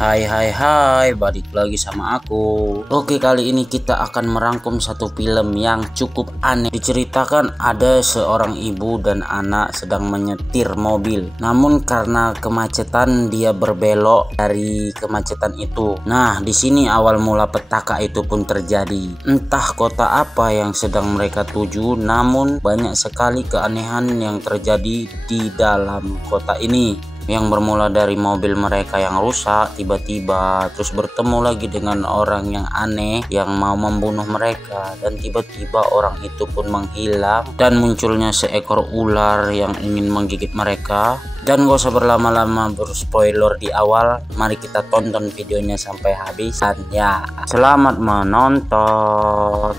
Hai, balik lagi sama aku. Oke, kali ini kita akan merangkum satu film yang cukup aneh. Diceritakan ada seorang ibu dan anak sedang menyetir mobil, namun karena kemacetan dia berbelok dari kemacetan itu. Nah, di sini awal mula petaka itu pun terjadi. Entah kota apa yang sedang mereka tuju, namun banyak sekali keanehan yang terjadi di dalam kota ini. Yang bermula dari mobil mereka yang rusak tiba-tiba, terus bertemu lagi dengan orang yang aneh yang mau membunuh mereka, dan tiba-tiba orang itu pun menghilang dan munculnya seekor ular yang ingin menggigit mereka. Dan gak usah berlama-lama berspoiler di awal, mari kita tonton videonya sampai habis. Dan ya, selamat menonton.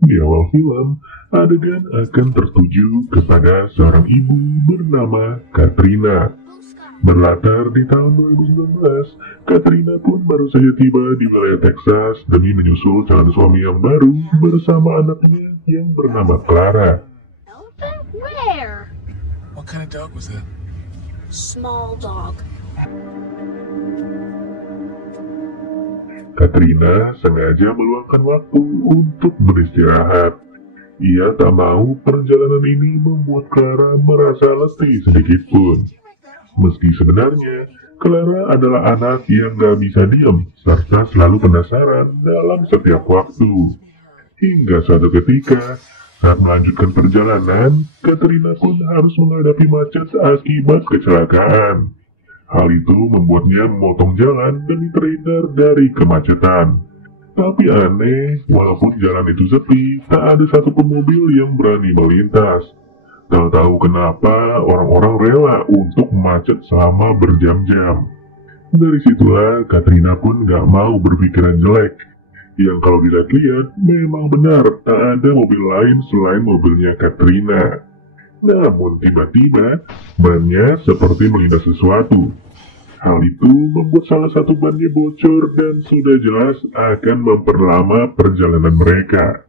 Di awal film, adegan akan tertuju kepada seorang ibu bernama Katrina. Berlatar di tahun 2019, Katrina pun baru saja tiba di wilayah Texas demi menyusul calon suami yang baru bersama anaknya yang bernama Clara. Elephant? Where? What kind of dog was that? Small dog. Katrina sengaja meluangkan waktu untuk beristirahat. Ia tak mau perjalanan ini membuat Clara merasa letih sedikit pun. Meski sebenarnya, Clara adalah anak yang gak bisa diam, serta selalu penasaran dalam setiap waktu. Hingga suatu ketika, saat melanjutkan perjalanan, Katrina pun harus menghadapi macet akibat kecelakaan. Hal itu membuatnya memotong jalan demi terhindar dari kemacetan. Tapi aneh, walaupun jalan itu sepi, tak ada satupun mobil yang berani melintas. Tak tahu kenapa orang-orang rela untuk macet selama berjam-jam. Dari situlah Katrina pun gak mau berpikiran jelek. Yang kalau dilihat-lihat, memang benar tak ada mobil lain selain mobilnya Katrina. Namun tiba-tiba, bannya seperti melintas sesuatu. Hal itu membuat salah satu bannya bocor dan sudah jelas akan memperlama perjalanan mereka.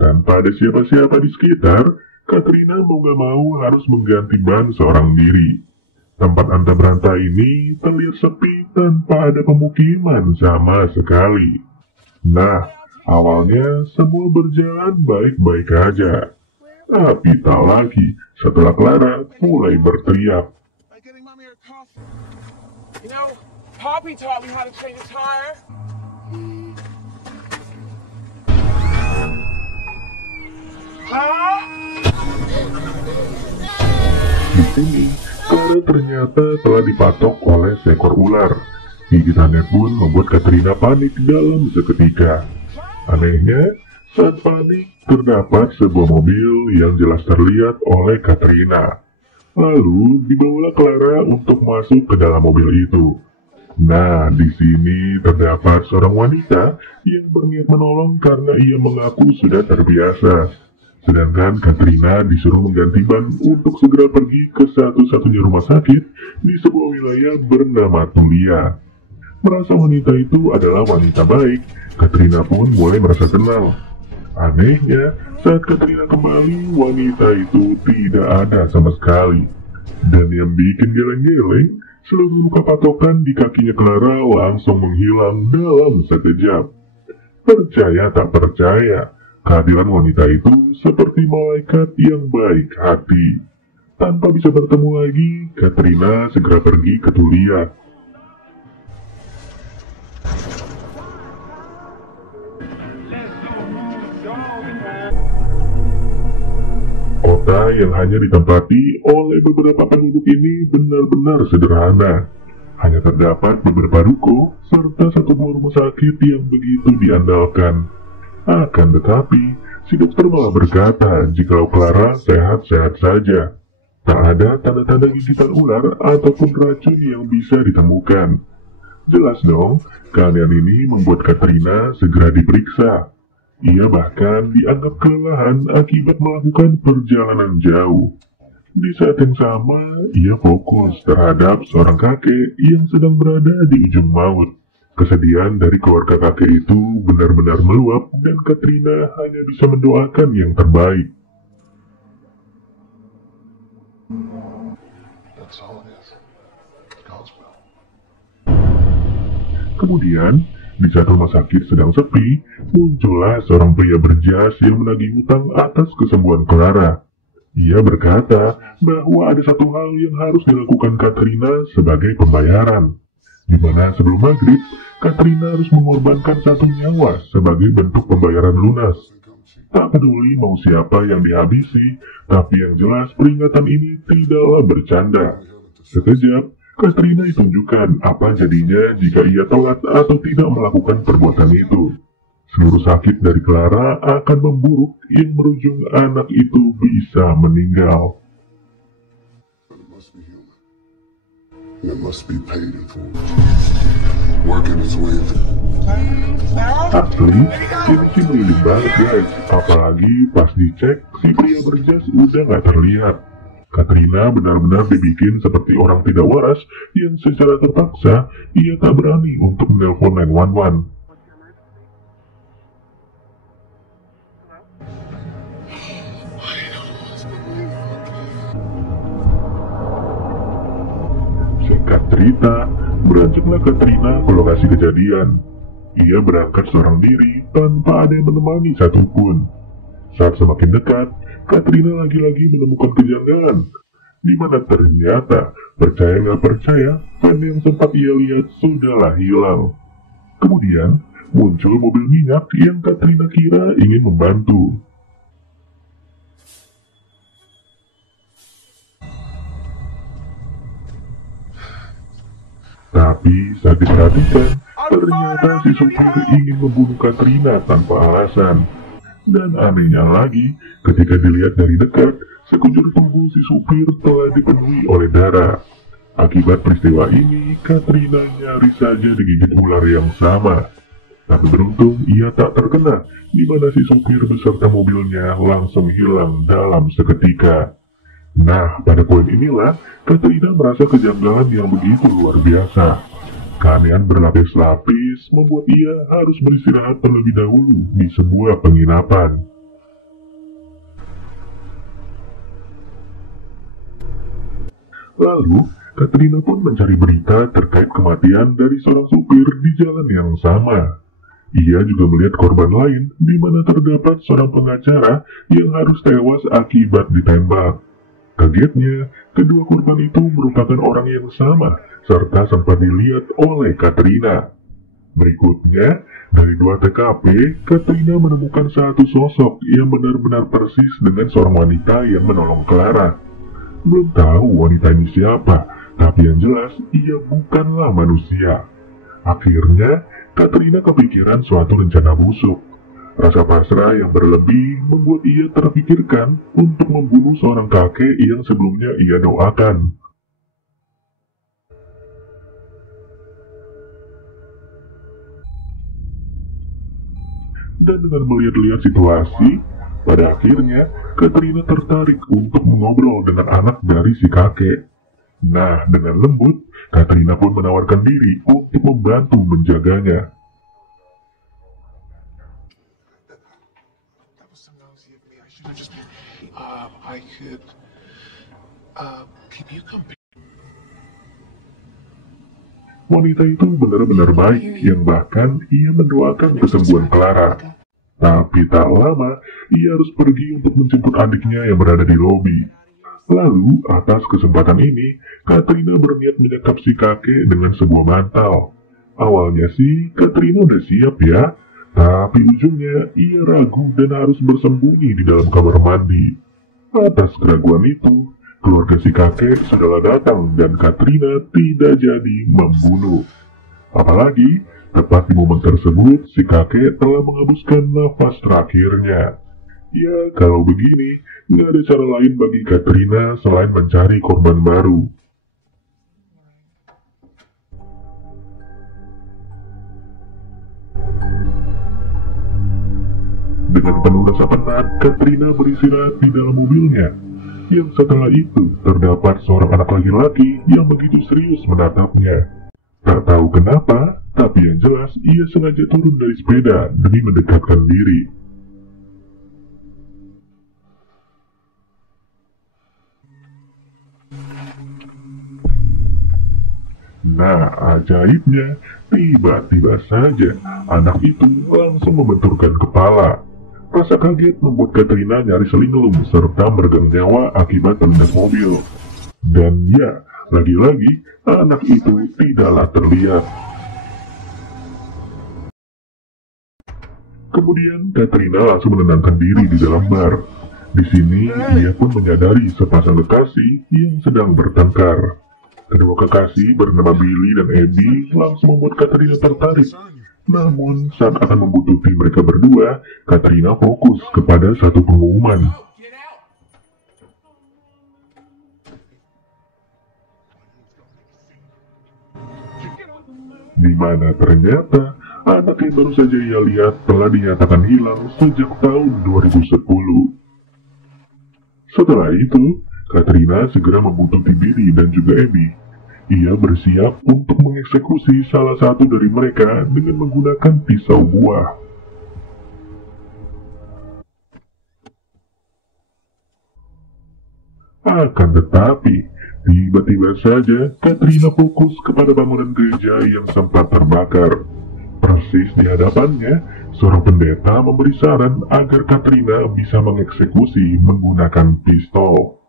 Tanpa ada siapa-siapa di sekitar, Katrina mau gak mau harus mengganti ban seorang diri. Tempat anta beranta ini terlihat sepi tanpa ada pemukiman sama sekali. Nah, awalnya semua berjalan baik-baik aja. Tapi tak lagi setelah Clara mulai berteriak. You know, Poppy taught me how to change a tire. Huh? Di sini, Clara ternyata telah dipatok oleh seekor ular. Gigitannya pun membuat Katrina panik dalam seketika. Anehnya, saat panik, terdapat sebuah mobil yang jelas terlihat oleh Katrina. Lalu dibawalah Clara untuk masuk ke dalam mobil itu. Nah, di sini terdapat seorang wanita yang berniat menolong karena ia mengaku sudah terbiasa. Sedangkan Katrina disuruh mengganti ban untuk segera pergi ke satu-satunya rumah sakit di sebuah wilayah bernama Tulia. Merasa wanita itu adalah wanita baik, Katrina pun mulai merasa tenang. Anehnya, saat Katrina kembali, wanita itu tidak ada sama sekali. Dan yang bikin geleng-geleng, seluruh luka patokan di kakinya Clara langsung menghilang dalam sekejap. Percaya tak percaya, kehadiran wanita itu seperti malaikat yang baik hati. Tanpa bisa bertemu lagi, Katrina segera pergi ke Tulia. Kota yang hanya ditempati oleh beberapa penduduk ini benar-benar sederhana. Hanya terdapat beberapa ruko serta satu buah rumah sakit yang begitu diandalkan. Akan tetapi, si dokter malah berkata jika Clara sehat-sehat saja. Tak ada tanda-tanda gigitan ular ataupun racun yang bisa ditemukan. Jelas dong, keanehan ini membuat Katrina segera diperiksa. Ia bahkan dianggap kelelahan akibat melakukan perjalanan jauh. Di saat yang sama, ia fokus terhadap seorang kakek yang sedang berada di ujung maut. Kesedihan dari keluarga kakek itu benar-benar meluap dan Katrina hanya bisa mendoakan yang terbaik. That's all it is. God's Kemudian, di saat rumah sakit sedang sepi, muncullah seorang pria berjas yang menagih hutang atas kesembuhan Clara. Ia berkata bahwa ada satu hal yang harus dilakukan Katrina sebagai pembayaran, di mana sebelum maghrib, Katrina harus mengorbankan satu nyawa sebagai bentuk pembayaran lunas. Tak peduli mau siapa yang dihabisi, tapi yang jelas peringatan ini tidaklah bercanda. Sekejap, Katrina ditunjukkan apa jadinya jika ia telat atau tidak melakukan perbuatan itu. Seluruh sakit dari Clara akan memburuk yang berujung anak itu bisa meninggal. That must be paid in full. Working its way through. Asli, ini sih merinding banget guys. Apalagi pas dicek, si pria berjas udah gak terlihat. Katrina benar-benar dibikin seperti orang tidak waras yang secara terpaksa ia tak berani untuk menelpon 911. Singkat cerita, beranjaklah Katrina ke lokasi kejadian. Ia berangkat seorang diri tanpa ada yang menemani satupun. Saat semakin dekat, Katrina lagi-lagi menemukan kejanggalan, di mana ternyata, percaya nggak percaya, van yang sempat ia lihat sudahlah hilang. Kemudian, muncul mobil minyak yang Katrina kira ingin membantu. Tapi saat diperhatikan, ternyata si supir ingin membunuh Katrina tanpa alasan. Dan anehnya lagi, ketika dilihat dari dekat, sekujur tubuh si supir telah dipenuhi oleh darah. Akibat peristiwa ini, Katrina nyaris saja digigit ular yang sama. Tapi beruntung ia tak terkena, di mana si supir beserta mobilnya langsung hilang dalam seketika. Nah, pada poin inilah, Katrina merasa kejanggalan yang begitu luar biasa. Keanehan berlapis-lapis membuat ia harus beristirahat terlebih dahulu di sebuah penginapan. Lalu, Katrina pun mencari berita terkait kematian dari seorang supir di jalan yang sama. Ia juga melihat korban lain di mana terdapat seorang pengacara yang harus tewas akibat ditembak. Kagetnya, kedua korban itu merupakan orang yang sama, serta sempat dilihat oleh Katrina. Berikutnya, dari 2 TKP, Katrina menemukan satu sosok yang benar-benar persis dengan seorang wanita yang menolong Clara. Belum tahu wanita ini siapa, tapi yang jelas, ia bukanlah manusia. Akhirnya, Katrina kepikiran suatu rencana busuk. Rasa pasrah yang berlebih membuat ia terpikirkan untuk membunuh seorang kakek yang sebelumnya ia doakan. Dan dengan melihat-lihat situasi, pada akhirnya Katrina tertarik untuk mengobrol dengan anak dari si kakek. Nah, dengan lembut, Katrina pun menawarkan diri untuk membantu menjaganya. I could keep you company. Wanita itu benar-benar baik, yang bahkan ia mendoakan kesembuhan Clara. Tapi tak lama, ia harus pergi untuk menjemput adiknya yang berada di lobi. Lalu, atas kesempatan ini, Katrina berniat menyekap si kakek dengan sebuah bantal. Awalnya sih, Katrina udah siap ya, tapi ujungnya ia ragu dan harus bersembunyi di dalam kamar mandi. Atas keraguan itu, keluarga si kakek sudahlah datang dan Katrina tidak jadi membunuh. Apalagi, tepat di momen tersebut, si kakek telah menghembuskan nafas terakhirnya. Ya, kalau begini, nggak ada cara lain bagi Katrina selain mencari korban baru. Dengan penuh rasa penat, Katrina beristirahat di dalam mobilnya. Yang setelah itu, terdapat seorang anak laki-laki yang begitu serius menatapnya. Tak tahu kenapa, tapi yang jelas ia sengaja turun dari sepeda demi mendekatkan diri. Nah, ajaibnya, tiba-tiba saja anak itu langsung membenturkan kepala. Rasa kaget membuat Katrina nyaris linglung serta meregang nyawa akibat terlindas mobil. Dan ya, lagi-lagi anak itu tidaklah terlihat. Kemudian Katrina langsung menenangkan diri di dalam bar. Di sini ia pun menyadari sepasang kekasih yang sedang bertengkar. Kedua kekasih bernama Billy dan Abby langsung membuat Katrina tertarik. Namun saat akan membuntuti mereka berdua, Katrina fokus kepada satu pengumuman. Di mana ternyata anak yang baru saja ia lihat telah dinyatakan hilang sejak tahun 2010. Setelah itu, Katrina segera membuntuti Billy dan juga Abby. Ia bersiap untuk mengeksekusi salah satu dari mereka dengan menggunakan pisau buah. Akan tetapi, tiba-tiba saja Katrina fokus kepada bangunan gereja yang sempat terbakar. Persis di hadapannya, seorang pendeta memberi saran agar Katrina bisa mengeksekusi menggunakan pistol.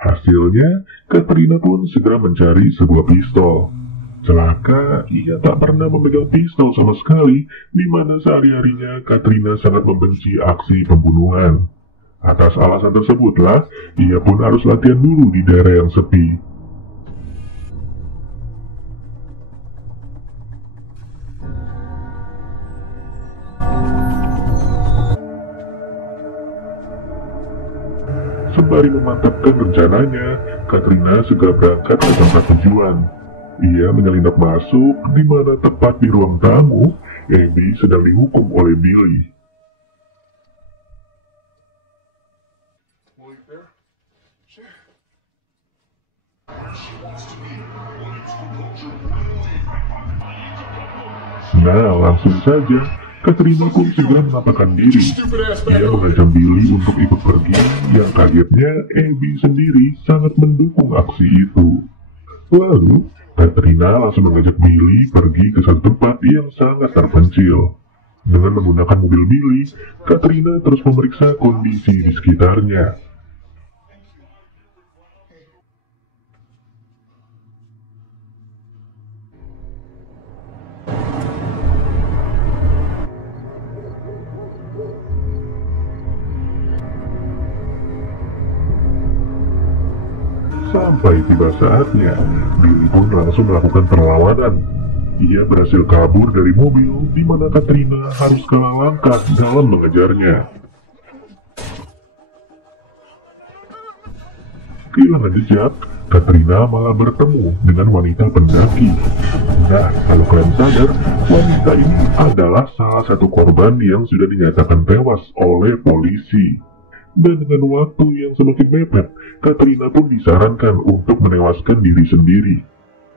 Hasilnya, Katrina pun segera mencari sebuah pistol. Celaka, ia tak pernah memegang pistol sama sekali, di mana sehari-harinya Katrina sangat membenci aksi pembunuhan. Atas alasan tersebutlah, ia pun harus latihan dulu di daerah yang sepi. Sembari memantapkan rencananya, Katrina segera berangkat ke tempat tujuan. Ia menyelinap masuk, di mana tepat di ruang tamu, Abby sedang dihukum oleh Billy. Nah, langsung saja, Katrina pun segera menampakkan diri. Ia mengancam Billy untuk ikut pergi, yang kagetnya Abby sendiri sangat mendukung aksi itu. Lalu, Katrina langsung mengajak Billy pergi ke satu tempat yang sangat terpencil. Dengan menggunakan mobil Billy, Katrina terus memeriksa kondisi di sekitarnya. Sampai tiba saatnya, Billy pun langsung melakukan perlawanan. Ia berhasil kabur dari mobil, di mana Katrina harus kalah langkah dalam mengejarnya. Kehilangan jejak, Katrina malah bertemu dengan wanita pendaki. Nah, kalau kalian sadar, wanita ini adalah salah satu korban yang sudah dinyatakan tewas oleh polisi. Dan dengan waktu yang semakin mepet, Katrina pun disarankan untuk menewaskan diri sendiri.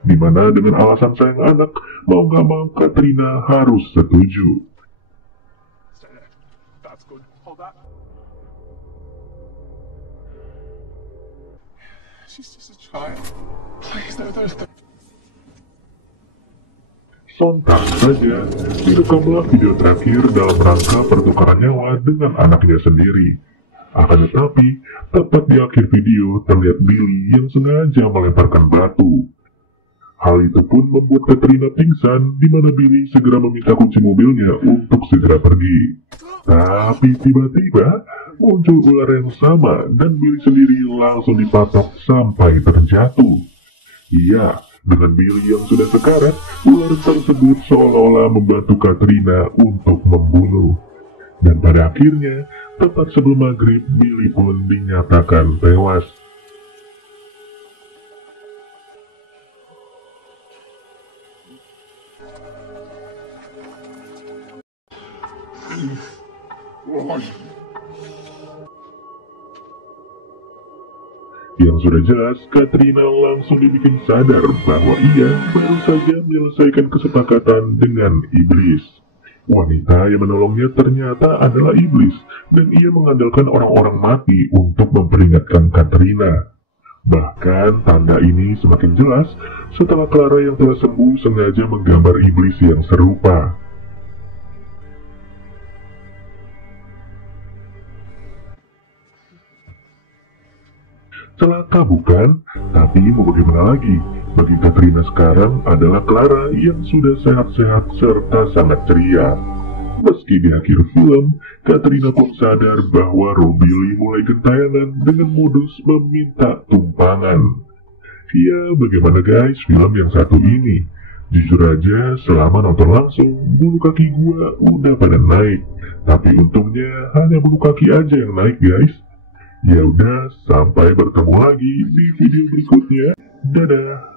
Dimana dengan alasan sayang anak, mau gak mau Katrina harus setuju. Sontak saja, direkamlah video terakhir dalam rangka pertukaran nyawa dengan anaknya sendiri. Akan tetapi, tepat di akhir video terlihat Billy yang sengaja melemparkan batu. Hal itu pun membuat Katrina pingsan, di mana Billy segera meminta kunci mobilnya untuk segera pergi. Tapi tiba-tiba muncul ular yang sama dan Billy sendiri langsung dipatok sampai terjatuh. Iya, dengan Billy yang sudah sekarat, ular tersebut seolah-olah membantu Katrina untuk membunuh. Dan pada akhirnya, tepat sebelum maghrib, Billy pun dinyatakan tewas. Yang sudah jelas, Katrina langsung dibikin sadar bahwa ia baru saja menyelesaikan kesepakatan dengan iblis. Wanita yang menolongnya ternyata adalah iblis, dan ia mengandalkan orang-orang mati untuk memperingatkan Katrina. Bahkan tanda ini semakin jelas setelah Clara yang telah sembuh sengaja menggambar iblis yang serupa. Celaka bukan? Tapi mau bagaimana lagi? Bagi Katrina sekarang adalah Clara yang sudah sehat-sehat serta sangat ceria. Meski di akhir film, Katrina pun sadar bahwa Robili mulai gentayangan dengan modus meminta tumpangan. Ya, bagaimana guys film yang satu ini? Jujur aja, selama nonton langsung, bulu kaki gua udah pada naik. Tapi untungnya hanya bulu kaki aja yang naik guys. Ya udah, sampai bertemu lagi di video berikutnya. Dadah!